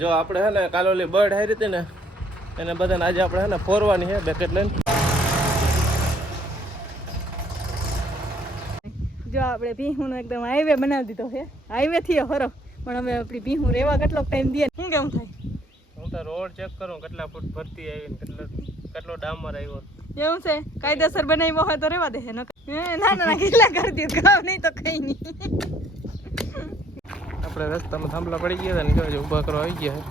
જો આપણે હે ને કાલોલી બર્ડ હારી હતી ને એને બધાને આજે આપણે હે ને ફોરવાની છે બેકેટ લઈને. જો આપણે ભીહું એકદમ હાઈવે બનાવી દીધો છે. હાઈવે થી હરો પણ હવે આપણી ભીહું રેવા કેટલો ટાઈમ દે શું કેમ થાય? હું તો રોડ ચેક કરું કેટલા ફૂટ ભરતી આવી કેટલો ડામર આવ્યો. એવું છે? કાયદેસર બનાવ્યો હોય તો રેવા દે. ના ના કેટલા કરી દીધું કામ નહીં તો કઈ નહીં. આપણે રસ્તામાં થાંભલા પડી ગયા હતા ને ઊભા કરવા આવી ગયા.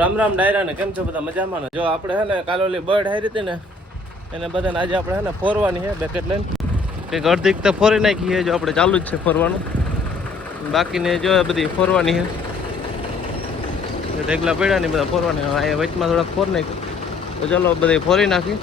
રામ રામ ડાયરા ને કેમ છો બધા મજામાં ને? જો આપણે હે ને કાલોલી બર્ડ હારી હતી ને એને બધાને આજે આપણે હે ને ફોરવાની છે બેકેટ લઈને. કંઈક અડધી તો ફોરી નાખી છે. જો આપણે ચાલુ જ છે ફોરવાનું, બાકીને જો બધી ફોરવાની છે. ઢેગલા પડ્યા ને બધા ફોરવાની. અહીંયા વચમાં થોડાક ફોર નાખ્યું તો ચાલો બધી ફોરી નાખી.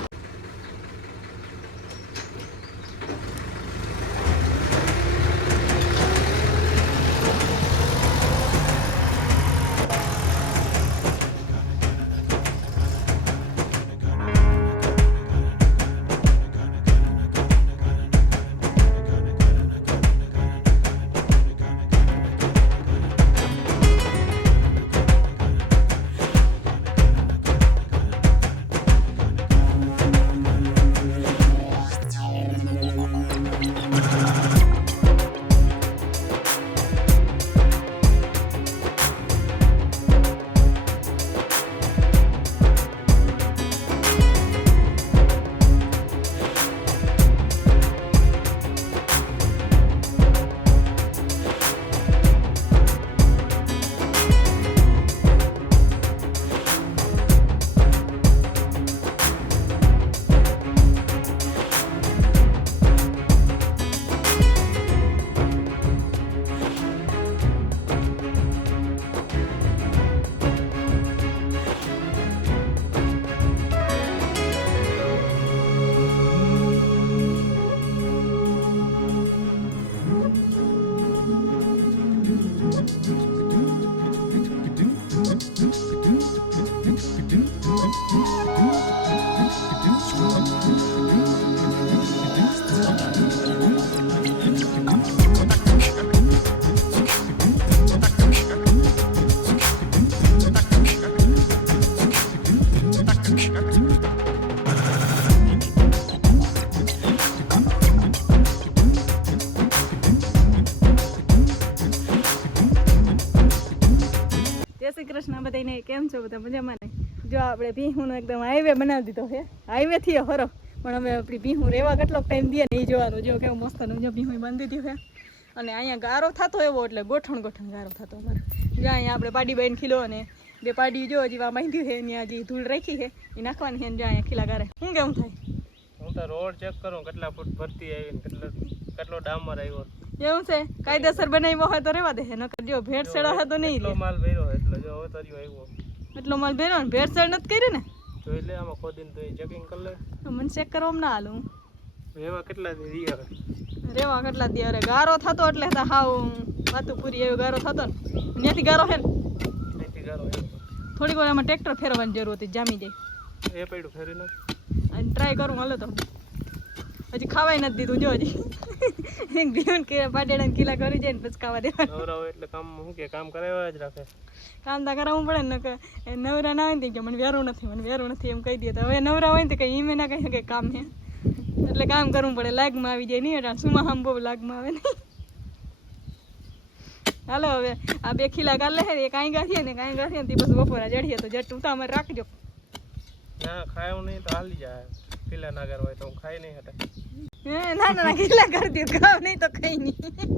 કૃષ્ણ બધાને કેમ છો? બધા મજામાં ને? જો આપણે ભીહું એકદમ હાઈવે બનાવી દીધો છે. હાઈવે થી હરો પણ હવે આપણી ભીહું રેવા કેટલો ટાઈમ દે ને એ જોવાનું. જો કેવું મસ્તનું જો ભીહું બાંધી દીધું છે. અને અહીંયા ગારો થતો એવો એટલે ગોઠણ ગારો થતો અમારે. જ્યાં અહીંયા આપણે પાડી બાઈને ખીલો અને બે પાડી જો હજી બાંધ્યું છે ત્યાં હજી ધૂળ રાખી છે એ નાખવાની છે. જ્યાં અહીંયા ખીલા ગારે શું કેમ થાય? હું તો રોડ ચેક કરું કેટલા ફૂટ ભરતી આવી કેટલો ડામર આવ્યો. એવું છે? કાયદેસર બનાવ્યો હોય તો રેવા દે. નકર જો ભેળસેળ હોય તો નહીં. માલ ભર્યો એટલે જો હવે તર્યો આવ્યો. એટલો માલ ભર્યો ને ભેળસેળ નથી કરી ને? જોઈ લે આમાં ખોદીને તો ચેકિંગ કરી લે. મને ચેક કરવામાં ના હાલું. રેવા કેટલા દી રેવા કેટલા દી? અરે ગારો થતો એટલે હાવ વાતું પૂરી એવો ગારો થતો ને ત્યાંથી ગારો છે ને ત્યાંથી ગારો થોડીક વાર એમાં ટ્રેક્ટર ફેરવવાની જરૂર હતી, જામી જાય. એ પડ્યું ફેરી નાખ અને ટ્રાય કરું હાલો તો. હજી ખાવાય નથી દીધું. જો હજી એક દીવન કે પાટેડા કિલા કરી જાય ને પછી ખાવા દેવા. નવરા હોય એટલે કામ શું કે કામ કરાવવા જ રાખે. કામ તો કરાવવું પડે ને. નવરા ના હોય ને કે મને વેરું નથી એમ કહી દે. તો હવે નવરા હોય ને તો કઈ ઈમે ના કહી શકે કામ છે એટલે કામ કરવું પડે. લાગમાં આવી જાય નહીં એટલે સુમાં આમ બહુ લાગમાં આવે નહીં. હાલો હવે આ બે ખીલા કાઢ લે એ કાંઈ ગાંઠીએ ને કાંઈ ગાંઠીએ ને પછી બપોરા ચડીએ તો જટ ઉતામાં રાખજો. ના ખાયું નહીં તો હાલી જાય. ખીલા ના કર હોય તો હું ખાઈ નહીં હતા. ના ના ખીલા કરી દઉં ખાવ નહીં તો કઈ નહીં.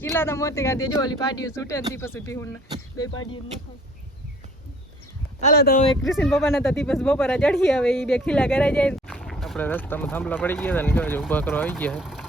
ખીલા તો મોતી કાઢી જો ઓલી પાડીઓ છૂટે ને પછી ભીહું બે પાડીઓ ન ખાય. હાલો તો હવે કૃષ્ણ પપ્પાને તો પછી બપોરા ચડીએ હવે એ બે ખીલા કરાઈ જાય. આપણે રસ્તામાં થાંભલા પડી ગયા હતા ને ઊભા કરવા આવી ગયા.